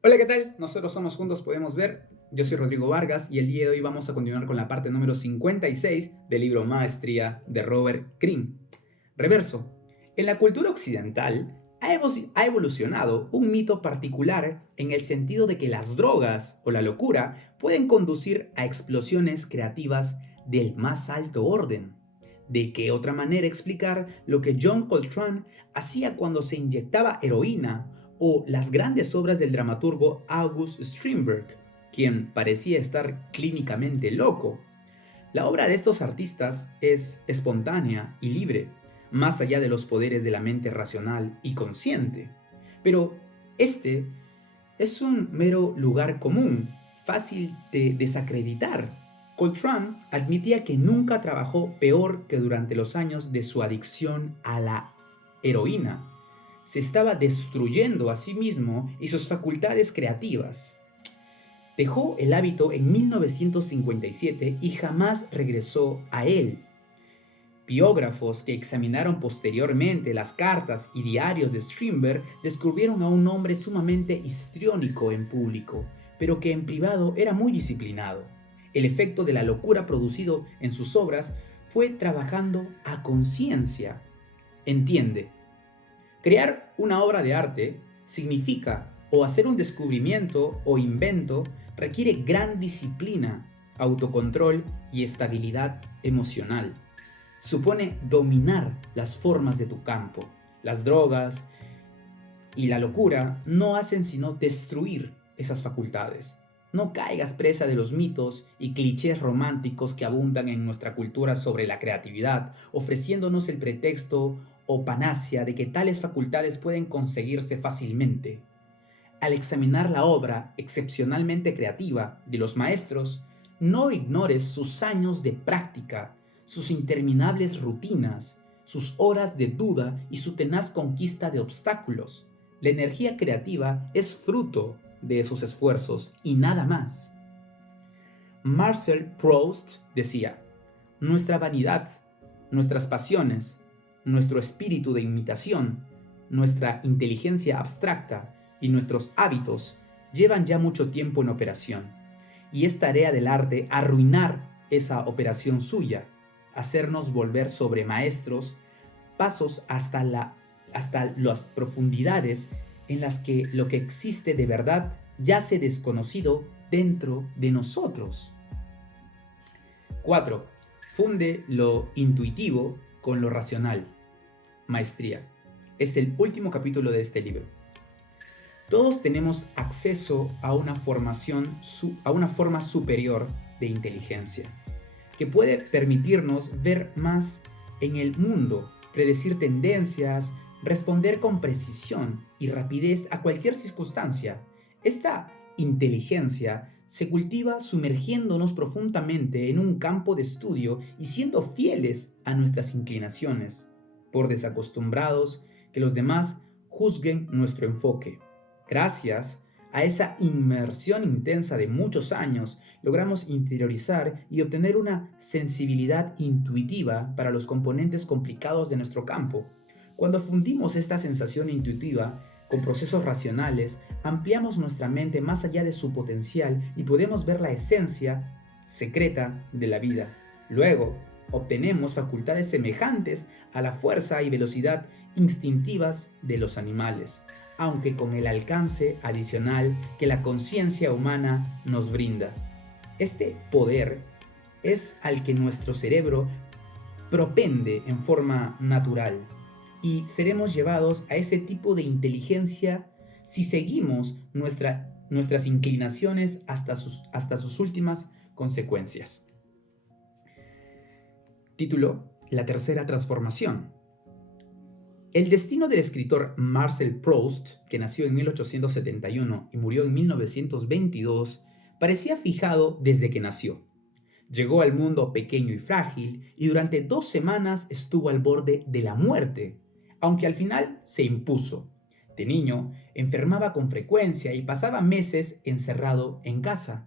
Hola, ¿qué tal? Nosotros somos Juntos Podemos Ver. Yo soy Rodrigo Vargas y el día de hoy vamos a continuar con la parte número 56 del libro Maestría de Robert Greene. Reverso. En la cultura occidental ha evolucionado un mito particular en el sentido de que las drogas o la locura pueden conducir a explosiones creativas del más alto orden. ¿De qué otra manera explicar lo que John Coltrane hacía cuando se inyectaba heroína o las grandes obras del dramaturgo August Strindberg, quien parecía estar clínicamente loco? La obra de estos artistas es espontánea y libre, más allá de los poderes de la mente racional y consciente. Pero este es un mero lugar común, fácil de desacreditar. Coltrane admitía que nunca trabajó peor que durante los años de su adicción a la heroína. Se estaba destruyendo a sí mismo y sus facultades creativas. Dejó el hábito en 1957 y jamás regresó a él. Biógrafos que examinaron posteriormente las cartas y diarios de Strindberg descubrieron a un hombre sumamente histriónico en público, pero que en privado era muy disciplinado. El efecto de la locura producido en sus obras fue trabajando a conciencia. Entiende, crear una obra de arte significa o hacer un descubrimiento o invento requiere gran disciplina, autocontrol y estabilidad emocional. Supone dominar las formas de tu campo. Las drogas y la locura no hacen sino destruir esas facultades. No caigas presa de los mitos y clichés románticos que abundan en nuestra cultura sobre la creatividad, ofreciéndonos el pretexto o panacea de que tales facultades pueden conseguirse fácilmente. Al examinar la obra excepcionalmente creativa de los maestros, no ignores sus años de práctica, sus interminables rutinas, sus horas de duda y su tenaz conquista de obstáculos. La energía creativa es fruto de esos esfuerzos y nada más. Marcel Proust decía: nuestra vanidad, nuestras pasiones, nuestro espíritu de imitación, nuestra inteligencia abstracta y nuestros hábitos llevan ya mucho tiempo en operación, y es tarea del arte arruinar esa operación suya, hacernos volver sobre maestros, pasos hasta las profundidades en las que lo que existe de verdad yace desconocido dentro de nosotros. 4. Funde lo intuitivo con lo racional. Maestría. Es el último capítulo de este libro. Todos tenemos acceso a una a una forma superior de inteligencia, que puede permitirnos ver más en el mundo, predecir tendencias, responder con precisión y rapidez a cualquier circunstancia. Esta inteligencia se cultiva sumergiéndonos profundamente en un campo de estudio y siendo fieles a nuestras inclinaciones, por desacostumbrados que los demás juzguen nuestro enfoque. Gracias a esa inmersión intensa de muchos años, logramos interiorizar y obtener una sensibilidad intuitiva para los componentes complicados de nuestro campo. Cuando fundimos esta sensación intuitiva con procesos racionales, ampliamos nuestra mente más allá de su potencial y podemos ver la esencia secreta de la vida. Luego, obtenemos facultades semejantes a la fuerza y velocidad instintivas de los animales, aunque con el alcance adicional que la conciencia humana nos brinda. Este poder es al que nuestro cerebro propende en forma natural y seremos llevados a ese tipo de inteligencia si seguimos nuestras inclinaciones hasta sus últimas consecuencias. Título: La tercera transformación. El destino del escritor Marcel Proust, que nació en 1871 y murió en 1922, parecía fijado desde que nació. Llegó al mundo pequeño y frágil y durante 2 semanas estuvo al borde de la muerte, aunque al final se impuso. De niño, enfermaba con frecuencia y pasaba meses encerrado en casa.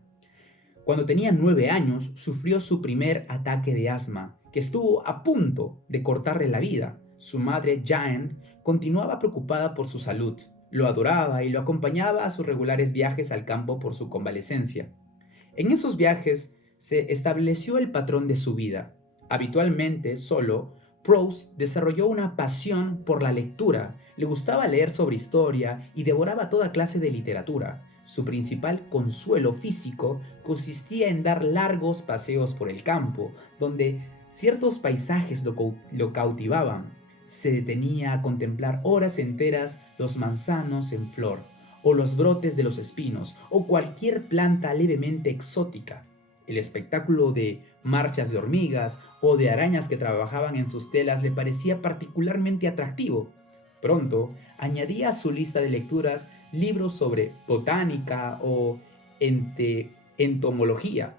Cuando tenía 9 años, sufrió su primer ataque de asma, que estuvo a punto de cortarle la vida. Su madre, Jane, continuaba preocupada por su salud. lo adoraba y lo acompañaba a sus regulares viajes al campo por su convalecencia. En esos viajes se estableció el patrón de su vida. Habitualmente solo, Proust desarrolló una pasión por la lectura. Le gustaba leer sobre historia y devoraba toda clase de literatura. Su principal consuelo físico consistía en dar largos paseos por el campo, donde ciertos paisajes lo cautivaban. Se detenía a contemplar horas enteras los manzanos en flor, o los brotes de los espinos, o cualquier planta levemente exótica. El espectáculo de marchas de hormigas o de arañas que trabajaban en sus telas le parecía particularmente atractivo. Pronto añadía a su lista de lecturas libros sobre botánica o entomología.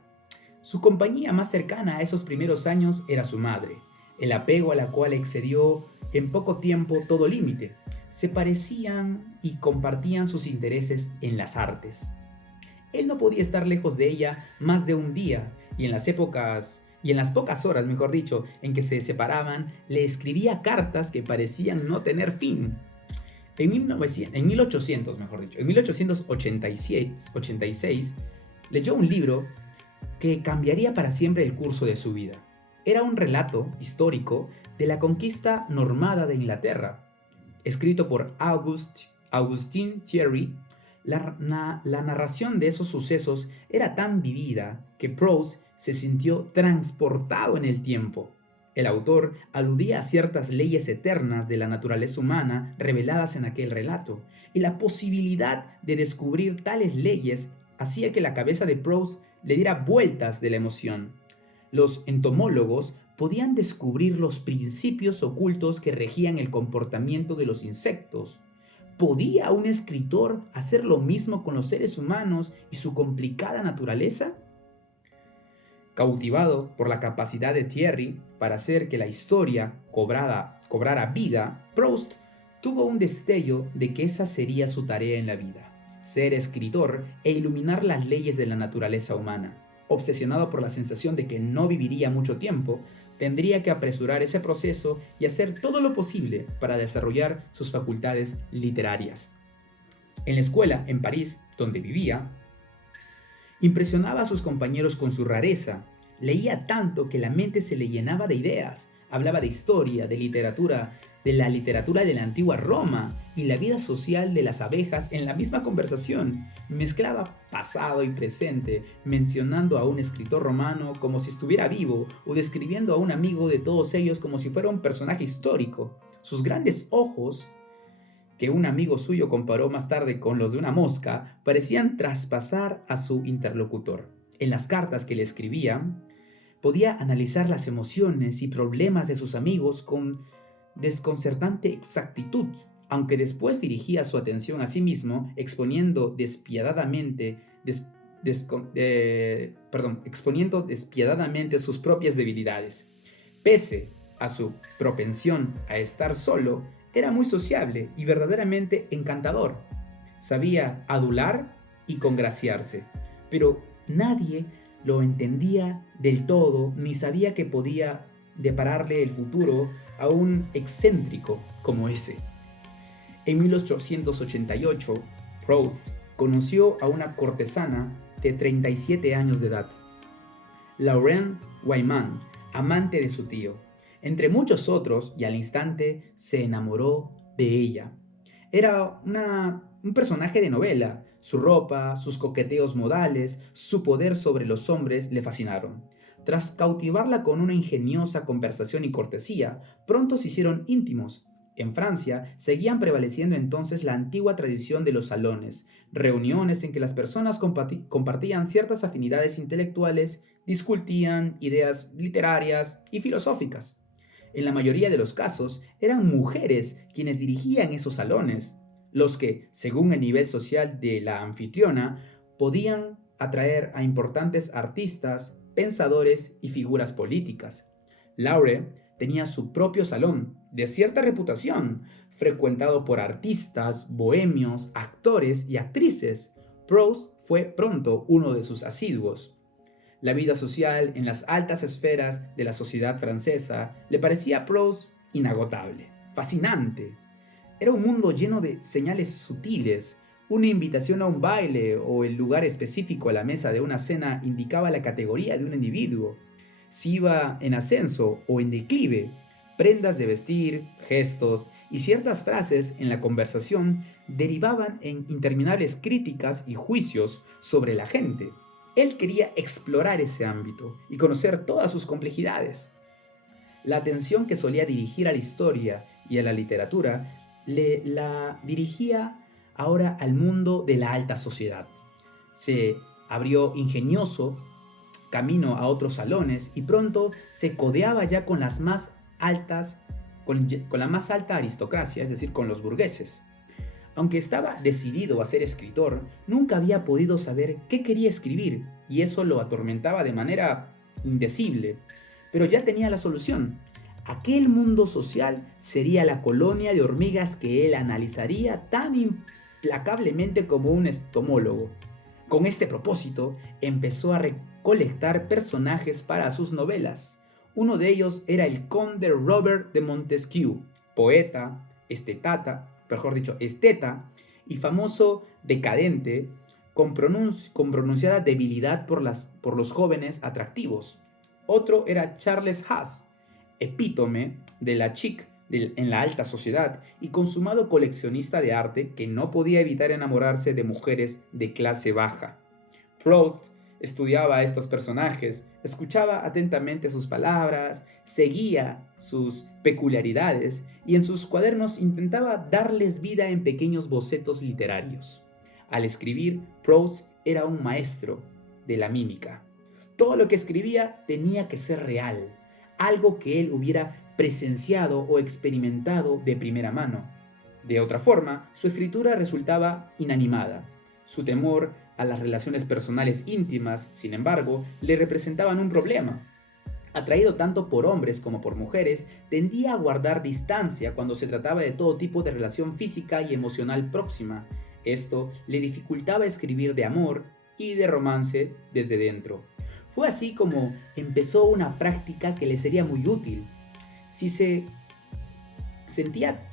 Su compañía más cercana a esos primeros años era su madre, el apego a la cual excedió en poco tiempo todo límite. Se parecían y compartían sus intereses en las artes. Él no podía estar lejos de ella más de un día, y en las pocas horas, mejor dicho, en que se separaban, le escribía cartas que parecían no tener fin. En 1886, leyó un libro que cambiaría para siempre el curso de su vida. Era un relato histórico de la conquista normanda de Inglaterra, escrito por Augustin Thierry. La narración de esos sucesos era tan vivida que Proust se sintió transportado en el tiempo. El autor aludía a ciertas leyes eternas de la naturaleza humana reveladas en aquel relato, y la posibilidad de descubrir tales leyes hacía que la cabeza de Proust le diera vueltas de la emoción. Los entomólogos podían descubrir los principios ocultos que regían el comportamiento de los insectos. ¿Podía un escritor hacer lo mismo con los seres humanos y su complicada naturaleza? Cautivado por la capacidad de Thierry para hacer que la historia cobrara vida, Proust tuvo un destello de que esa sería su tarea en la vida: ser escritor e iluminar las leyes de la naturaleza humana. Obsesionado por la sensación de que no viviría mucho tiempo, tendría que apresurar ese proceso y hacer todo lo posible para desarrollar sus facultades literarias. En la escuela, en París, donde vivía, impresionaba a sus compañeros con su rareza. Leía tanto que la mente se le llenaba de ideas. Hablaba de historia, de literatura, de la literatura de la antigua Roma y la vida social de las abejas en la misma conversación. Mezclaba pasado y presente, mencionando a un escritor romano como si estuviera vivo o describiendo a un amigo de todos ellos como si fuera un personaje histórico. Sus grandes ojos, que un amigo suyo comparó más tarde con los de una mosca, parecían traspasar a su interlocutor. En las cartas que le escribía, podía analizar las emociones y problemas de sus amigos con desconcertante exactitud, aunque después dirigía su atención a sí mismo, exponiendo despiadadamente sus propias debilidades. Pese a su propensión a estar solo, era muy sociable y verdaderamente encantador. Sabía adular y congraciarse, pero nadie lo entendía del todo ni sabía que podía depararle el futuro a un excéntrico como ese. En 1888, Proust conoció a una cortesana de 37 años de edad, Lauren Wyman, amante de su tío. Entre muchos otros, y al instante se enamoró de ella. Era un personaje de novela. Su ropa, sus coqueteos modales, su poder sobre los hombres le fascinaron. Tras cautivarla con una ingeniosa conversación y cortesía, pronto se hicieron íntimos. En Francia seguían prevaleciendo entonces la antigua tradición de los salones, reuniones en que las personas compartían ciertas afinidades intelectuales, discutían ideas literarias y filosóficas. En la mayoría de los casos, eran mujeres quienes dirigían esos salones, los que, según el nivel social de la anfitriona, podían atraer a importantes artistas, pensadores y figuras políticas. Laure tenía su propio salón, de cierta reputación, frecuentado por artistas, bohemios, actores y actrices. Proust fue pronto uno de sus asiduos. La vida social en las altas esferas de la sociedad francesa le parecía a Proust inagotable, fascinante. Era un mundo lleno de señales sutiles. Una invitación a un baile o el lugar específico a la mesa de una cena indicaba la categoría de un individuo, si iba en ascenso o en declive. Prendas de vestir, gestos y ciertas frases en la conversación derivaban en interminables críticas y juicios sobre la gente. Él quería explorar ese ámbito y conocer todas sus complejidades. La atención que solía dirigir a la historia y a la literatura la dirigía ahora al mundo de la alta sociedad. Se abrió ingenioso camino a otros salones y pronto se codeaba ya con las más altas, con la más alta aristocracia, es decir, con los burgueses. Aunque estaba decidido a ser escritor, nunca había podido saber qué quería escribir y eso lo atormentaba de manera indecible. Pero ya tenía la solución. Aquel mundo social sería la colonia de hormigas que él analizaría tan implacablemente como un entomólogo. Con este propósito, empezó a recolectar personajes para sus novelas. Uno de ellos era el conde Robert de Montesquieu, poeta, esteta y famoso decadente con pronunciada debilidad por los jóvenes atractivos. Otro era Charles Haas, epítome de la chic en la alta sociedad y consumado coleccionista de arte que no podía evitar enamorarse de mujeres de clase baja. Proust estudiaba a estos personajes, escuchaba atentamente sus palabras, seguía sus peculiaridades y en sus cuadernos intentaba darles vida en pequeños bocetos literarios. Al escribir, Proust era un maestro de la mímica. Todo lo que escribía tenía que ser real, algo que él hubiera presenciado o experimentado de primera mano. De otra forma, su escritura resultaba inanimada. Su temor a las relaciones personales íntimas, sin embargo, le representaban un problema. Atraído tanto por hombres como por mujeres, tendía a guardar distancia cuando se trataba de todo tipo de relación física y emocional próxima. Esto le dificultaba escribir de amor y de romance desde dentro. Fue así como empezó una práctica que le sería muy útil. Si se sentía,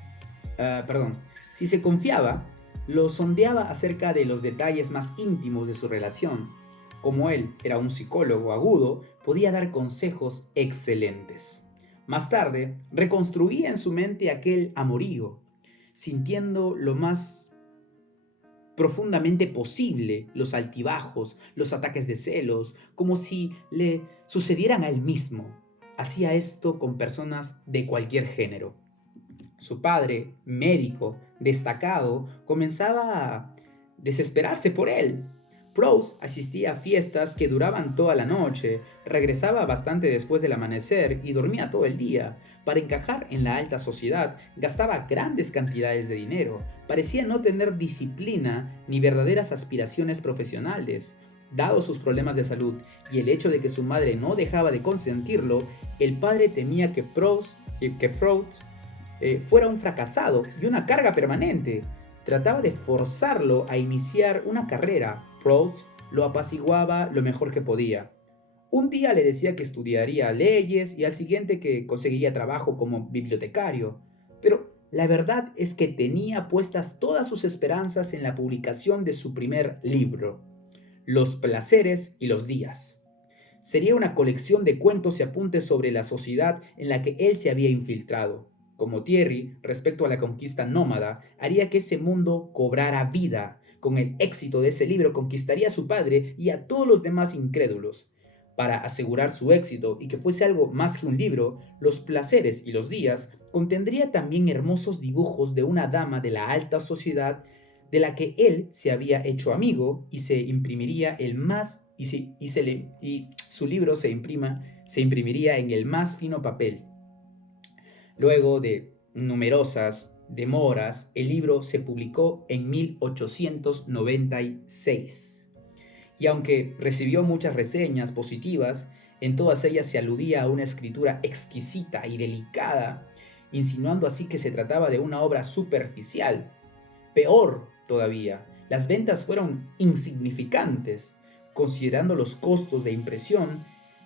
si se confiaba, lo sondeaba acerca de los detalles más íntimos de su relación. Como él era un psicólogo agudo, podía dar consejos excelentes. Más tarde, reconstruía en su mente aquel amorío, sintiendo lo más profundamente posible los altibajos, los ataques de celos, como si le sucedieran a él mismo. Hacía esto con personas de cualquier género. Su padre, médico, destacado, comenzaba a desesperarse por él. Proust asistía a fiestas que duraban toda la noche, regresaba bastante después del amanecer y dormía todo el día. Para encajar en la alta sociedad, gastaba grandes cantidades de dinero. Parecía no tener disciplina ni verdaderas aspiraciones profesionales. Dado sus problemas de salud y el hecho de que su madre no dejaba de consentirlo, el padre temía que Proust fuera un fracasado y una carga permanente. Trataba de forzarlo a iniciar una carrera. Proust lo apaciguaba lo mejor que podía. Un día le decía que estudiaría leyes y al siguiente que conseguiría trabajo como bibliotecario. Pero la verdad es que tenía puestas todas sus esperanzas en la publicación de su primer libro, Los placeres y los días. Sería una colección de cuentos y apuntes sobre la sociedad en la que él se había infiltrado. Como Thierry, respecto a la conquista nómada, haría que ese mundo cobrara vida. Con el éxito de ese libro conquistaría a su padre y a todos los demás incrédulos. Para asegurar su éxito y que fuese algo más que un libro, Los placeres y los días contendría también hermosos dibujos de una dama de la alta sociedad de la que él se había hecho amigo y se imprimiría el más y su libro se imprimiría en el más fino papel. Luego de numerosas demoras, el libro se publicó en 1896. Y aunque recibió muchas reseñas positivas, en todas ellas se aludía a una escritura exquisita y delicada, insinuando así que se trataba de una obra superficial. Peor todavía, las ventas fueron insignificantes. Considerando los costos de impresión,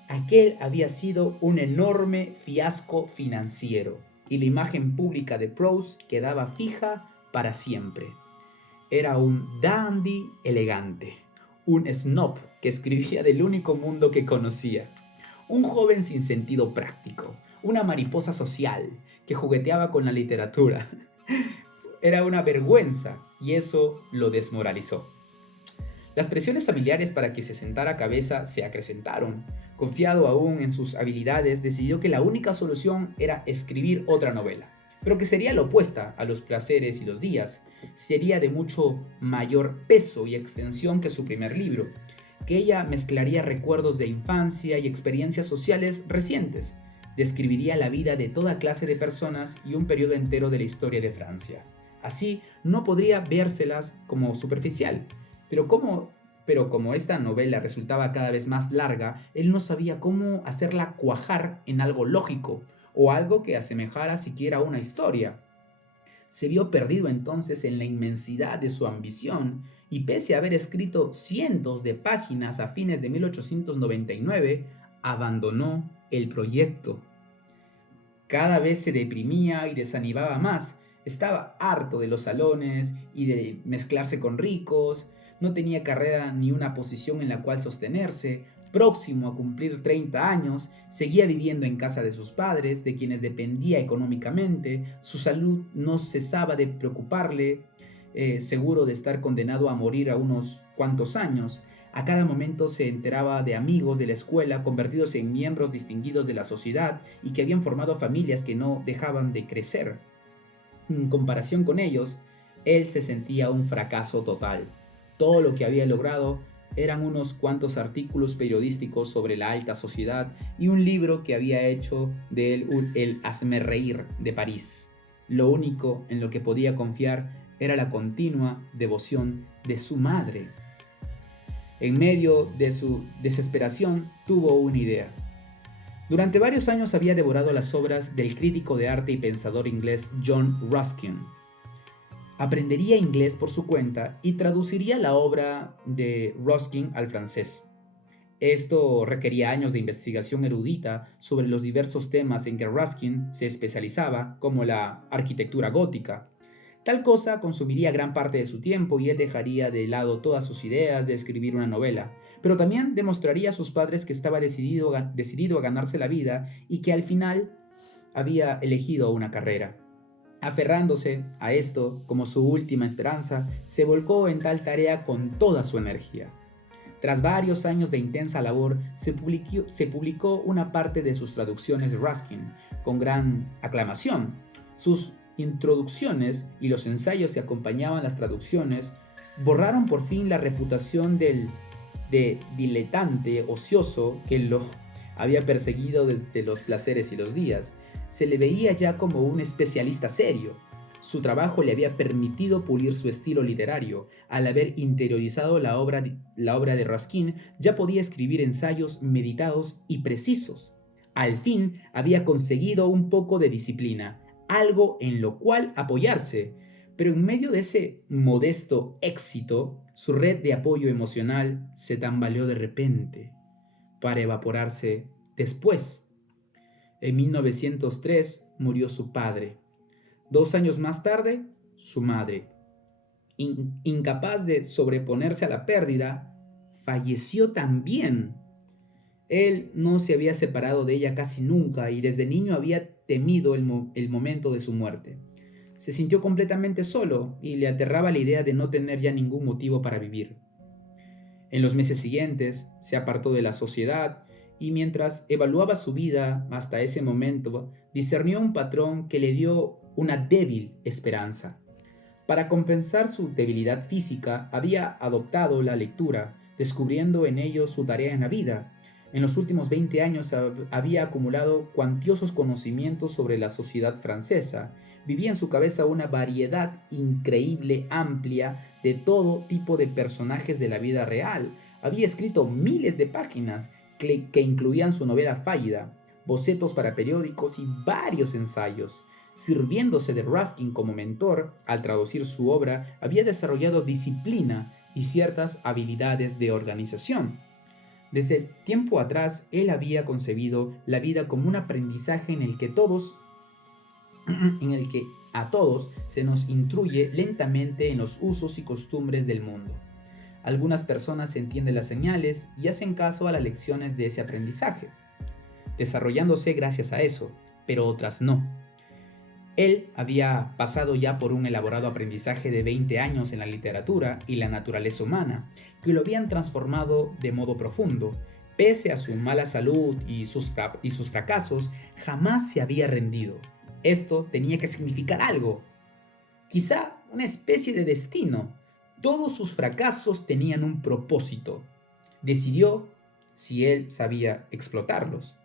aquel había sido un enorme fiasco financiero. y la imagen pública de Proust quedaba fija para siempre. Era un dandy elegante, un snob que escribía del único mundo que conocía, un joven sin sentido práctico, una mariposa social que jugueteaba con la literatura. Era una vergüenza y eso lo desmoralizó. Las presiones familiares para que se sentara a cabeza se acrecentaron. Confiado aún en sus habilidades, decidió que la única solución era escribir otra novela, pero que sería la opuesta a los placeres y los días. Sería de mucho mayor peso y extensión que su primer libro, que ella mezclaría recuerdos de infancia y experiencias sociales recientes. Describiría la vida de toda clase de personas y un periodo entero de la historia de Francia. Así, no podría vérselas como superficial, pero como esta novela resultaba cada vez más larga, él no sabía cómo hacerla cuajar en algo lógico o algo que asemejara siquiera a una historia. Se vio perdido entonces en la inmensidad de su ambición y pese a haber escrito cientos de páginas a fines de 1899, abandonó el proyecto. Cada vez se deprimía y desanimaba más. Estaba harto de los salones y de mezclarse con ricos. No tenía carrera ni una posición en la cual sostenerse. Próximo a cumplir 30 años, seguía viviendo en casa de sus padres, de quienes dependía económicamente. Su salud no cesaba de preocuparle, seguro de estar condenado a morir a unos cuantos años. A cada momento se enteraba de amigos de la escuela convertidos en miembros distinguidos de la sociedad y que habían formado familias que no dejaban de crecer. En comparación con ellos, él se sentía un fracaso total. Todo lo que había logrado eran unos cuantos artículos periodísticos sobre la alta sociedad y un libro que había hecho de él el hazmerreír de París. Lo único en lo que podía confiar era la continua devoción de su madre. En medio de su desesperación, tuvo una idea. Durante varios años había devorado las obras del crítico de arte y pensador inglés John Ruskin. Aprendería inglés por su cuenta y traduciría la obra de Ruskin al francés. Esto requería años de investigación erudita sobre los diversos temas en que Ruskin se especializaba, como la arquitectura gótica. Tal cosa consumiría gran parte de su tiempo y él dejaría de lado todas sus ideas de escribir una novela, pero también demostraría a sus padres que estaba decidido a ganarse la vida y que al final había elegido una carrera. Aferrándose a esto como su última esperanza, se volcó en tal tarea con toda su energía. Tras varios años de intensa labor, se publicó una parte de sus traducciones de Ruskin, con gran aclamación. Sus introducciones y los ensayos que acompañaban las traducciones borraron por fin la reputación de diletante ocioso que lo había perseguido desde los placeres y los días. Se le veía ya como un especialista serio. Su trabajo le había permitido pulir su estilo literario. Al haber interiorizado la obra de Ruskin, ya podía escribir ensayos meditados y precisos. Al fin había conseguido un poco de disciplina, algo en lo cual apoyarse, pero en medio de ese modesto éxito, su red de apoyo emocional se tambaleó de repente, para evaporarse después. En 1903 murió su padre. 2 años más tarde, su madre. Incapaz de sobreponerse a la pérdida, falleció también. Él no se había separado de ella casi nunca y desde niño había temido el momento de su muerte. Se sintió completamente solo y le aterraba la idea de no tener ya ningún motivo para vivir. En los meses siguientes se apartó de la sociedad y mientras evaluaba su vida hasta ese momento, discernió un patrón que le dio una débil esperanza. Para compensar su debilidad física, había adoptado la lectura, descubriendo en ello su tarea en la vida. En los últimos 20 años había acumulado cuantiosos conocimientos sobre la sociedad francesa. Vivía en su cabeza una variedad increíble, amplia, de todo tipo de personajes de la vida real. Había escrito miles de páginas que incluían su novela fallida, bocetos para periódicos y varios ensayos. Sirviéndose de Ruskin como mentor, al traducir su obra, había desarrollado disciplina y ciertas habilidades de organización. Desde tiempo atrás, él había concebido la vida como un aprendizaje en el que todos en el que a todos se nos instruye lentamente en los usos y costumbres del mundo. Algunas personas entienden las señales y hacen caso a las lecciones de ese aprendizaje, desarrollándose gracias a eso, pero otras no. Él había pasado ya por un elaborado aprendizaje de 20 años en la literatura y la naturaleza humana, que lo habían transformado de modo profundo. Pese a su mala salud y sus fracasos, jamás se había rendido. Esto tenía que significar algo, quizá una especie de destino. Todos sus fracasos tenían un propósito. Decidió si él sabía explotarlos.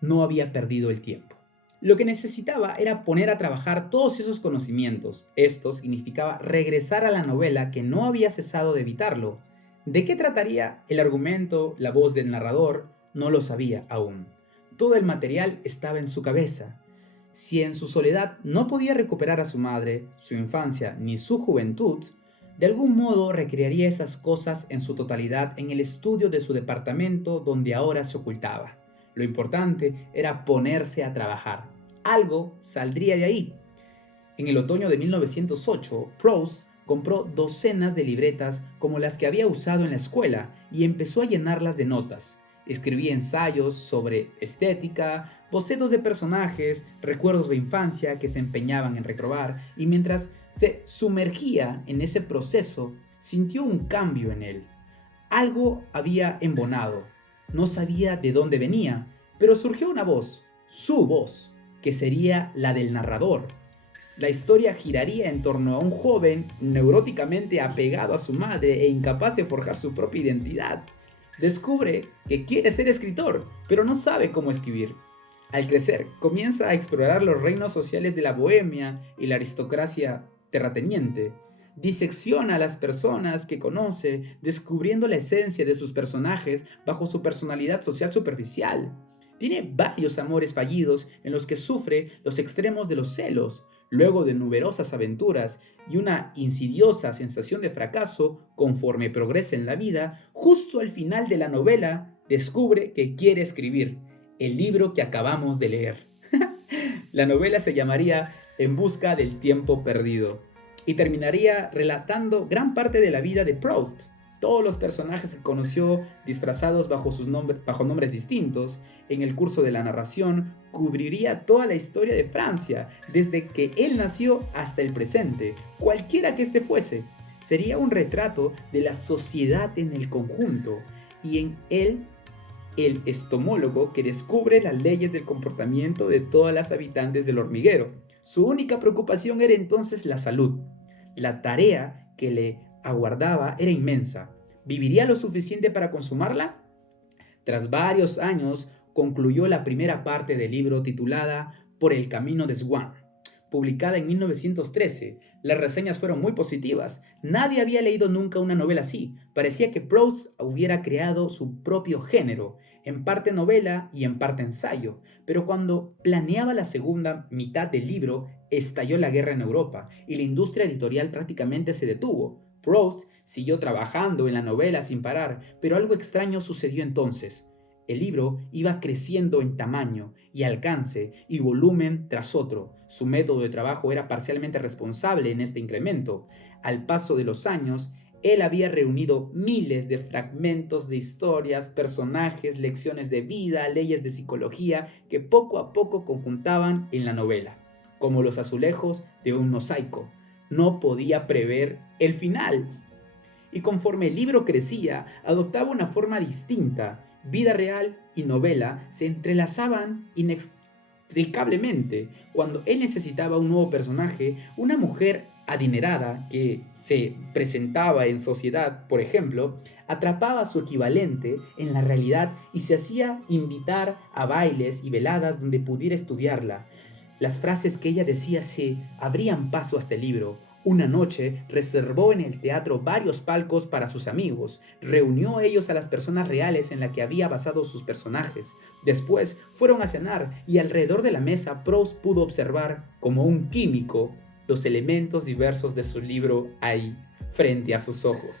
No había perdido el tiempo. Lo que necesitaba era poner a trabajar todos esos conocimientos. Esto significaba regresar a la novela que no había cesado de evitarlo. ¿De qué trataría el argumento, la voz del narrador? No lo sabía aún. Todo el material estaba en su cabeza. Si en su soledad no podía recuperar a su madre, su infancia ni su juventud, de algún modo recrearía esas cosas en su totalidad en el estudio de su departamento donde ahora se ocultaba. Lo importante era ponerse a trabajar. Algo saldría de ahí. En el otoño de 1908, Proust compró docenas de libretas como las que había usado en la escuela y empezó a llenarlas de notas. Escribía ensayos sobre estética, bocetos de personajes, recuerdos de infancia que se empeñaban en reprobar, y mientras se sumergía en ese proceso, sintió un cambio en él. Algo había embonado. No sabía de dónde venía, pero surgió una voz, su voz, que sería la del narrador. La historia giraría en torno a un joven neuróticamente apegado a su madre e incapaz de forjar su propia identidad. Descubre que quiere ser escritor, pero no sabe cómo escribir. Al crecer, comienza a explorar los reinos sociales de la bohemia y la aristocracia terrateniente. Disecciona a las personas que conoce, descubriendo la esencia de sus personajes bajo su personalidad social superficial. Tiene varios amores fallidos en los que sufre los extremos de los celos. Luego de numerosas aventuras y una insidiosa sensación de fracaso, conforme progresa en la vida, justo al final de la novela descubre que quiere escribir el libro que acabamos de leer. La novela se llamaría En busca del tiempo perdido y terminaría relatando gran parte de la vida de Proust. Todos los personajes que conoció disfrazados bajo nombres distintos. En el curso de la narración cubriría toda la historia de Francia, desde que él nació hasta el presente, cualquiera que éste fuese. Sería un retrato de la sociedad en el conjunto, y en él el estomólogo que descubre las leyes del comportamiento de todas las habitantes del hormiguero. Su única preocupación era entonces la salud. La tarea que le aguardaba era inmensa. ¿Viviría lo suficiente para consumarla? Tras varios años, concluyó la primera parte del libro titulada Por el camino de Swan, publicada en 1913. Las reseñas fueron muy positivas. Nadie había leído nunca una novela así. Parecía que Proust hubiera creado su propio género, en parte novela y en parte ensayo. Pero cuando planeaba la segunda mitad del libro, estalló la guerra en Europa y la industria editorial prácticamente se detuvo. Proust siguió trabajando en la novela sin parar, pero algo extraño sucedió entonces. El libro iba creciendo en tamaño y alcance y volumen tras otro. Su método de trabajo era parcialmente responsable en este incremento. Al paso de los años, él había reunido miles de fragmentos de historias, personajes, lecciones de vida, leyes de psicología que poco a poco conjuntaban en la novela, como los azulejos de un mosaico. No podía prever el final. Y conforme el libro crecía, adoptaba una forma distinta. Vida real y novela se entrelazaban inextricablemente. Cuando él necesitaba un nuevo personaje, una mujer adinerada que se presentaba en sociedad, por ejemplo, atrapaba a su equivalente en la realidad y se hacía invitar a bailes y veladas donde pudiera estudiarla. Las frases que ella decía se abrían paso hasta el libro. Una noche reservó en el teatro varios palcos para sus amigos, reunió a ellos a las personas reales en las que había basado sus personajes. Después fueron a cenar y alrededor de la mesa Proust pudo observar, como un químico, los elementos diversos de su libro ahí, frente a sus ojos.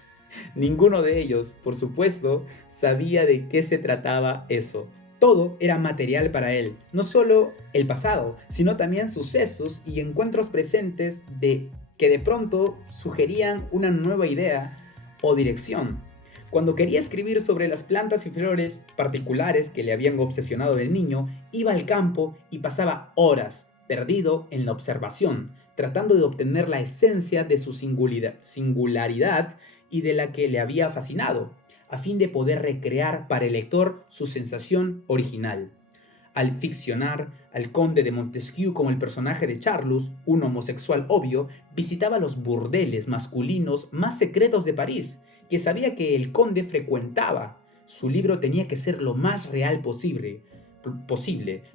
Ninguno de ellos, por supuesto, sabía de qué se trataba eso. Todo era material para él, no solo el pasado, sino también sucesos y encuentros presentes que de pronto sugerían una nueva idea o dirección. Cuando quería escribir sobre las plantas y flores particulares que le habían obsesionado el niño, iba al campo y pasaba horas perdido en la observación, tratando de obtener la esencia de su singularidad y de la que le había fascinado, a fin de poder recrear para el lector su sensación original. Al ficcionar al conde de Montesquieu como el personaje de Charlus, un homosexual obvio, visitaba los burdeles masculinos más secretos de París, que sabía que el conde frecuentaba. Su libro tenía que ser lo más real posible,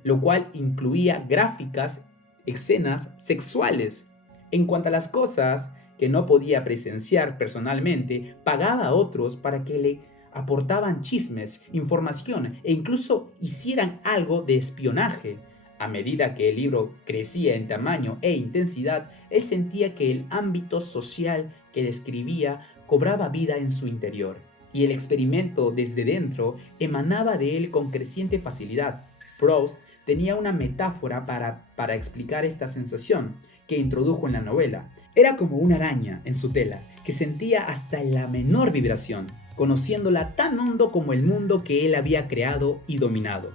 lo cual incluía gráficas escenas sexuales. En cuanto a las cosas que no podía presenciar personalmente, pagaba a otros para que le aportaban chismes, información e incluso hicieran algo de espionaje. A medida que el libro crecía en tamaño e intensidad, él sentía que el ámbito social que describía cobraba vida en su interior, y el experimento desde dentro emanaba de él con creciente facilidad. Proust tenía una metáfora para explicar esta sensación que introdujo en la novela. Era como una araña en su tela, que sentía hasta la menor vibración, conociéndola tan hondo como el mundo que él había creado y dominado.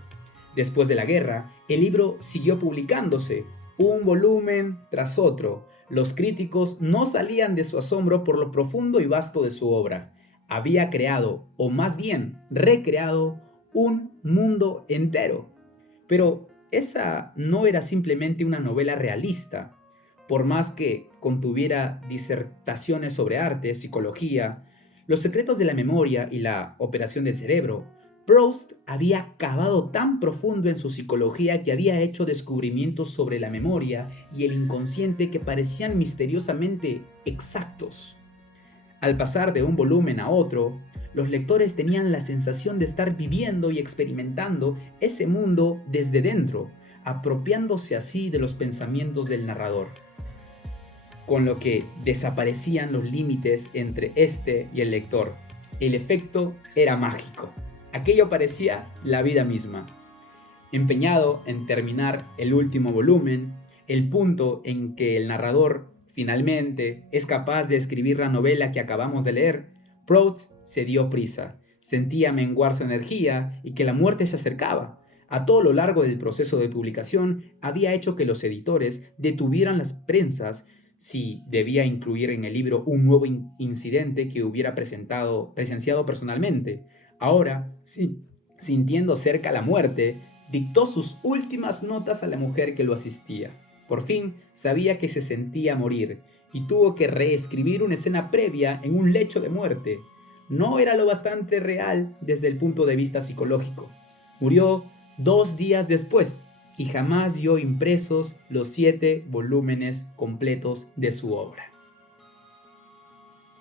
Después de la guerra, el libro siguió publicándose, un volumen tras otro. Los críticos no salían de su asombro por lo profundo y vasto de su obra. Había creado, o más bien recreado, un mundo entero. Pero esa no era simplemente una novela realista. Por más que contuviera disertaciones sobre arte, psicología, los secretos de la memoria y la operación del cerebro, Proust había cavado tan profundo en su psicología que había hecho descubrimientos sobre la memoria y el inconsciente que parecían misteriosamente exactos. Al pasar de un volumen a otro, los lectores tenían la sensación de estar viviendo y experimentando ese mundo desde dentro, apropiándose así de los pensamientos del narrador, con lo que desaparecían los límites entre este y el lector. El efecto era mágico. Aquello parecía la vida misma. Empeñado en terminar el último volumen, el punto en que el narrador finalmente es capaz de escribir la novela que acabamos de leer, Proust se dio prisa, sentía menguar su energía y que la muerte se acercaba. A todo lo largo del proceso de publicación había hecho que los editores detuvieran las prensas si debía incluir en el libro un nuevo incidente que hubiera presenciado personalmente. Ahora, sí, sintiendo cerca la muerte, dictó sus últimas notas a la mujer que lo asistía. Por fin sabía que se sentía morir y tuvo que reescribir una escena previa en un lecho de muerte. No era lo bastante real desde el punto de vista psicológico. Murió 2 días después y jamás vio impresos los 7 volúmenes completos de su obra.